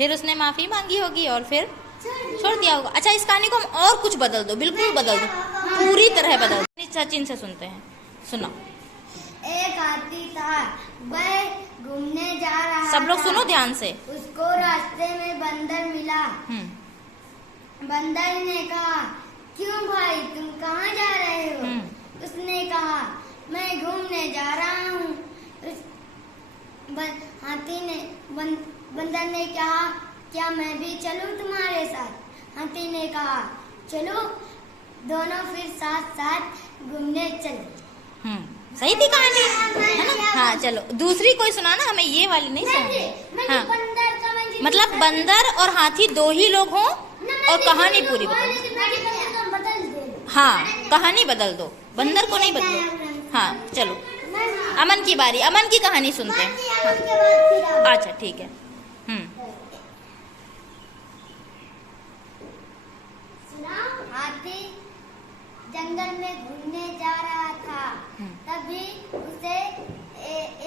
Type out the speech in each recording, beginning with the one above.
फिर उसने माफी मांगी होगी और फिर छोड़ दिया होगा। अच्छा, इस कहानी को हम और कुछ बदल दो, बिल्कुल बदल दो, पूरी तरह बदल दो। सचिन से सुनते हैं, सुनो। एक हाथी था, वह घूमने जा रहा था। सब लोग सुनो ध्यान से। उसको रास्ते में बंदर मिला। बंदर ने कहा, क्यों भाई तुम कहाँ जा रहे हो? उसने कहा, मैं घूमने जा रहा हूँ। हाथी ने बंदर ने कहा, क्या मैं भी चलूं तुम्हारे साथ? हाथी ने कहा, चलो। दोनों फिर साथ साथ घूमने चले। सही थी कहानी, है ना? हाँ चलो, दूसरी कोई सुनाना, हमें ये वाली नहीं सुनानी। हाँ, मतलब बंदर और हाथी दो ही लोग हों और कहानी पूरी बदल। हाँ, कहानी बदल दो, बंदर को नहीं बदलो। हाँ चलो, अमन की बारी, अमन की कहानी सुनते हैं। हाँ। अच्छा ठीक है। हाथी जंगल में घूमने जा रहा था, तभी उसे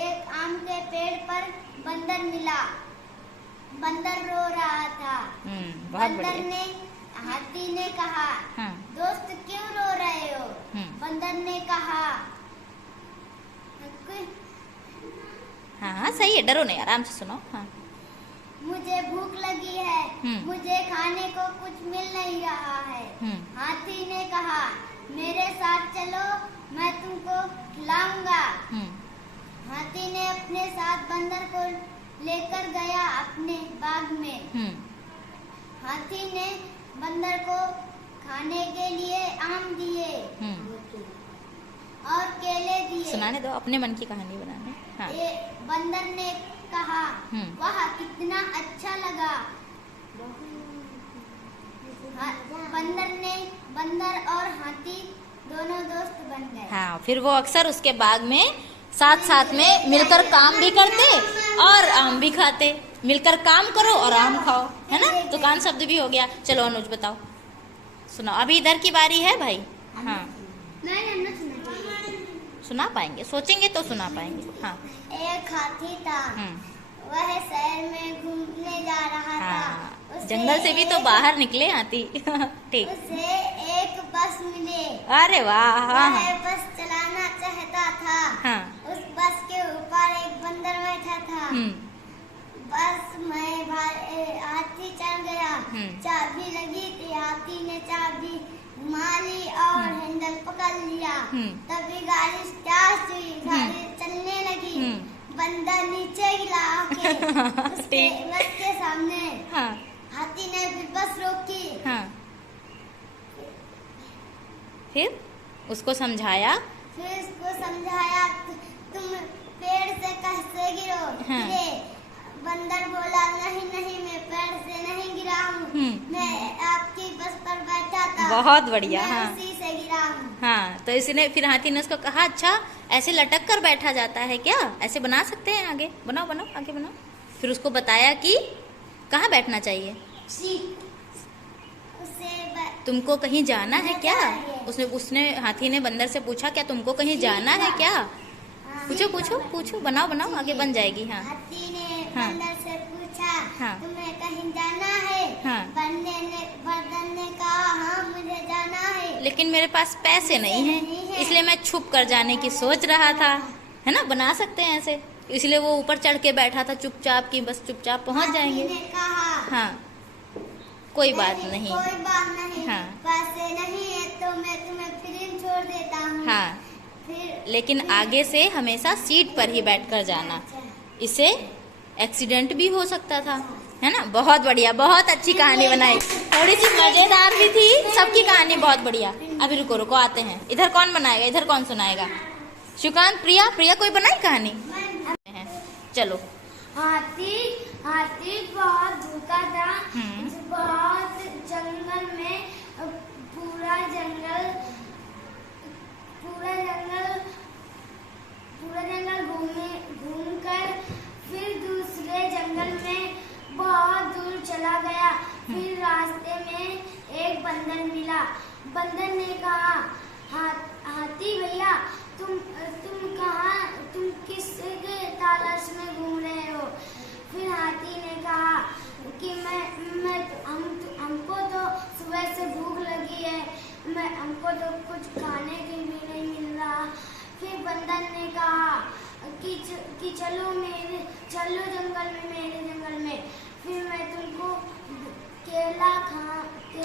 एक आम के पेड़ पर बंदर मिला। बंदर रो रहा था। बंदर ने हाथी ने कहा, दोस्त क्यों रो रहे हो? बंदर ने कहा, हाँ सही है, डरो नहीं, आराम से सुनो। हाँ, मुझे भूख लगी है, मुझे खाने को कुछ मिल नहीं रहा है। हाथी ने कहा, मेरे साथ चलो, मैं तुमको खिलाऊंगा। हाथी ने अपने साथ बंदर को लेकर गया अपने बाग में। हाथी ने बंदर को खाने के लिए आम दिए और केले दिए। सुनाने दो, अपने मन की कहानी बनाने। हाँ। बंदर ने कहा, वाह कितना अच्छा लगा। बंदर और हाथी दोनों दोस्त बन गए। हाँ, फिर वो अक्सर उसके बाग में साथ साथ में मिलकर काम भी करते और आम भी खाते। मिलकर काम करो और आम खाओ, है ना? तो कान शब्द भी हो गया। चलो अनुज बताओ, सुनाओ। अभी इधर की बारी है भाई। हाँ, सुना पाएंगे, सोचेंगे तो सुना पाएंगे। हाँ। एक हाथी था, वह शहर में घूमने जा रहा था। जंगल से भी तो बाहर निकले हाथी। ठीक। उसे एक बस मिले। अरे वाह। वह बस चलाना चाहता था। हाँ। उस बस के ऊपर एक बंदर बैठा था। बस में हाथी चढ़ गया। चाबी लगी थी, हाथी ने चाबी घुमा ली और हैंडल पकड़ लिया। तभी गाड़ी स्टार्ट हुई, गाड़ी चलने लगी। बंदर नीचे गिरा के बस के सामने। हाँ। हाथी ने भी बस रोकी। हाँ। फिर उसको समझाया। तुम पेड़ से कैसे गिरो? गिरे। बंदर बोला, नहीं मैं पेड़ से नहीं गिरा हूँ, मैं आपकी बस पर बैठा था। बहुत बढ़िया। मैं उसी से गिरा हूँ। हाँ, तो इसने फिर हाथी ने उसको कहा, अच्छा ऐसे लटक कर बैठा जाता है क्या? ऐसे बना सकते हैं, आगे बनाओ आगे बनाओ। फिर उसको बताया कि कहाँ बैठना चाहिए। तुमको कहीं जाना है क्या? उसने हाथी ने बंदर से पूछा, क्या तुमको कहीं जाना है क्या? पूछो, बनाओ, आगे बन जाएगी। हाँ। हाथी ने बंदर से पूछा, तुम्हें कहीं जाना है? बंदर ने कहा, हाँ मुझे जाना है, लेकिन मेरे पास पैसे नहीं है, इसलिए मैं छुप कर जाने की सोच रहा था। है ना? बना सकते हैं ऐसे। इसलिए वो ऊपर चढ़ के बैठा था चुपचाप, की बस चुपचाप पहुंच जाएंगे। हाँ, कोई बात नहीं। हाँ। पैसे नहीं है तो मैं तुम्हें फ्री में छोड़ देता हूँ। हाँ, लेकिन आगे से हमेशा सीट पर ही बैठकर जाना, इससे एक्सीडेंट भी हो सकता था। है ना? बहुत बढ़िया, बहुत अच्छी कहानी बनाई, थोड़ी सी मजेदार भी थी। सबकी कहानी बहुत बढ़िया। अभी रुको आते हैं, इधर कौन बनाएगा, इधर कौन सुनाएगा? शिकांत, प्रिया कोई बनाई कहानी? चलो। हाथी बहुत भूखा था। बहुत जंगल में पूरा जंगल घूमकर फिर दूसरे जंगल में बहुत दूर चला गया। फिर रास्ते में एक बंदर मिला। बंदर ने कहा, हाथी भैया तुम किस तलाश में घूम रहे हो? फिर हाथी ने कहा कि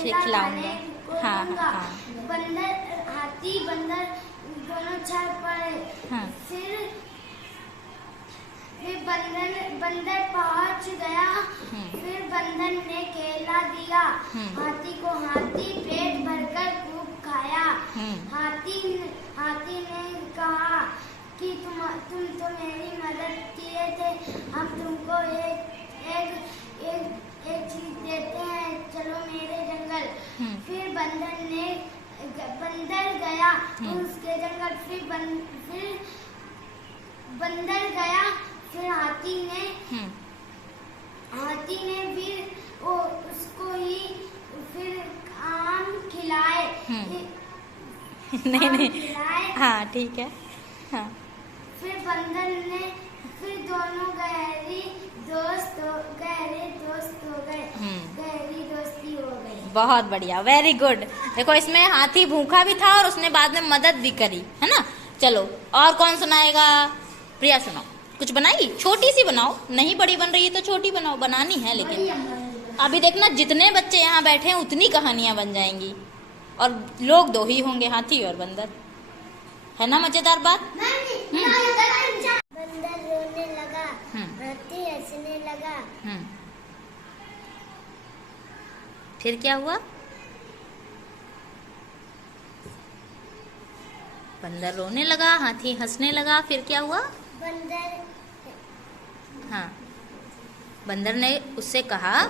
खिलाऊंगा। हाँ, हाँ। हाथी बंदर दोनों चल पड़े। हाँ। फिर बंदर पहुंच गया। फिर बंदर ने केला दिया हाथी को। हाथी पेट भरकर खूब खाया। हाथी ने कहा कि तुम तो मेरी मदद किए थे, हम तुमको एक चीज देते हैं, चलो मेरे जंगल। फिर बंदर गया उसके जंगल। फिर बंदर गया। फिर हाथी ने फिर उसको ही फिर आम खिलाए। नहीं खिलाए। हाँ ठीक है। हाँ। फिर बंदर ने फिर दोनों गहरी दोस्त हो गए। गहरी दोस्ती हो गई। बहुत बढ़िया, वेरी गुड। देखो इसमें हाथी भूखा भी था और उसने बाद में मदद भी करी, है ना। चलो और कौन सुनाएगा? प्रिया सुनाओ, कुछ बनाई, छोटी सी बनाओ, नहीं बड़ी बन रही है तो छोटी बनाओ, बनानी है लेकिन अभी देखना जितने बच्चे यहाँ बैठे हैं उतनी कहानियां बन जाएंगी और लोग दो ही होंगे, हाथी और बंदर, है ना मजेदार बात। बंदर रोने लगा, हाथी हंसने लगा। फिर क्या हुआ? बंदर रोने लगा, हाथी हंसने लगा, फिर क्या हुआ? हाँ, बंदर ने उससे कहा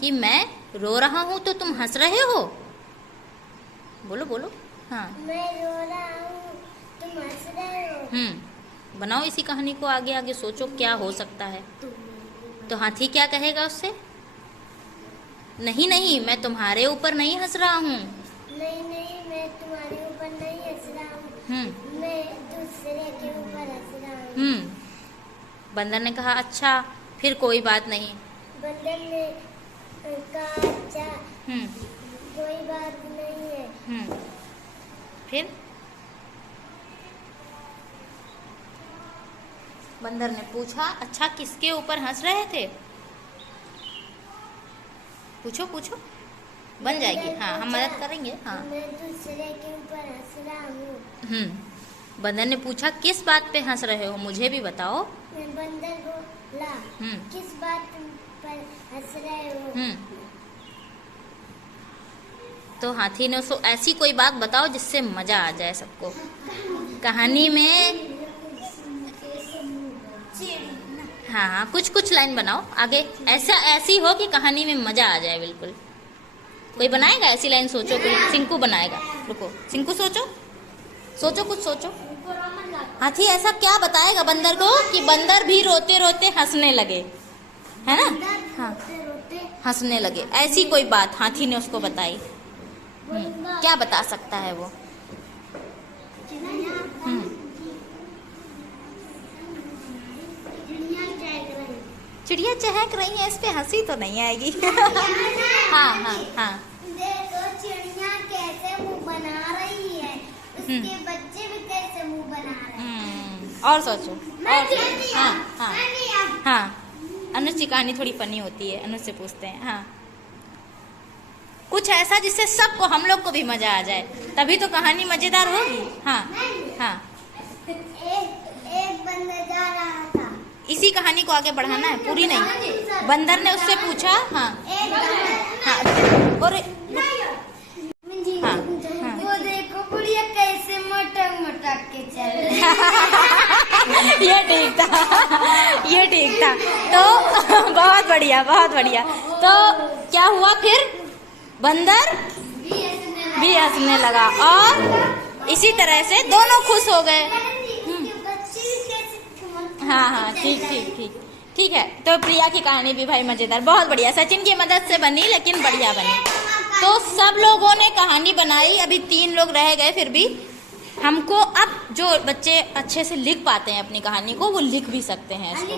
कि मैं रो रहा हूँ तो तुम हंस रहे हो। बोलो बोलो। हाँ, मैं रो रहा हूँ तुम हंस रहे हो। बनाओ इसी कहानी को, आगे आगे सोचो क्या हो सकता है। तो हाथी क्या कहेगा उससे? नहीं नहीं, मैं तुम्हारे ऊपर नहीं हंस रहा हूँ। नहीं नहीं, मैं तुम्हारे ऊपर नहीं हंस रहा हूँ, मैं दूसरे के ऊपर हंस रहा हूँ। बंदर ने कहा अच्छा, फिर कोई बात नहीं। बंदर ने कहा अच्छा, कोई बात नहीं है। फिर बंदर ने पूछा अच्छा किसके ऊपर हंस रहे थे? पूछो पूछो, बन जाएगी। हाँ, हम मदद करेंगे। हाँ, मैं दूसरे के ऊपर हंस रहा हूँ। बंदर ने पूछा किस बात पे हंस रहे हो, मुझे भी बताओ। बंदर बोला किस बात पर हंस रहे हो? तो हाथी ने उसको ऐसी कोई बात बताओ जिससे मजा आ जाए सबको। कहानी में हाँ हाँ, कुछ लाइन बनाओ आगे, ऐसी हो कि कहानी में मजा आ जाए बिल्कुल। कोई बनाएगा ऐसी लाइन? सोचो, कोई सिंकू बनाएगा। रुको सिंकू, सोचो कुछ सोचो। हाथी ऐसा क्या बताएगा बंदर को कि बंदर भी रोते रोते हंसने लगे, है ना। हाँ, हंसने लगे, ऐसी कोई बात हाथी ने उसको बताई। क्या बता सकता है वो? चिड़िया चहक रही है, इस पे हंसी तो नहीं आएगी। हाँ हाँ हाँ, देखो चिड़िया कैसे मुंह बना रही है, उसके बच्चे भी कैसे मुंह बना रहे हैं। और सोचो। हाँ हाँ हाँ, अनुज की कहानी थोड़ी फनी होती है, अनुज से पूछते हैं। हाँ, कुछ ऐसा जिससे सबको, हम लोग को भी मजा आ जाए, तभी तो कहानी मजेदार होगी। हाँ हाँ, एक बंदर जा रहा था। इसी कहानी को आगे बढ़ाना है, पूरी नहीं। बंदर ने उससे पूछा। हाँ हाँ, और हाँ, वो देखो बुढ़िया कैसे मटक मटक के चल रही। ये ठीक था, ये ठीक था। तो बहुत बढ़िया, बहुत बढ़िया। तो क्या हुआ फिर? बंदर भी हंसने लगा और इसी तरह से दोनों खुश हो गए। हाँ हाँ, ठीक है। तो प्रिया की कहानी भी भाई मजेदार, बहुत बढ़िया, सचिन की मदद से बनी लेकिन बढ़िया बनी। तो सब लोगों ने कहानी बनाई, अभी 3 लोग रह गए। फिर भी हमको अब जो बच्चे अच्छे से लिख पाते हैं अपनी कहानी को, वो लिख भी सकते हैं इसको।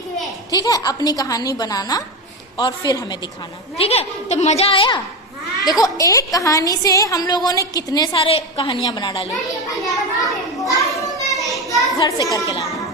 ठीक है, अपनी कहानी बनाना और फिर हमें दिखाना। ठीक है, तो मजा आया। देखो एक कहानी से हम लोगों ने कितने सारे कहानियां बना डाली। घर से करके लाना।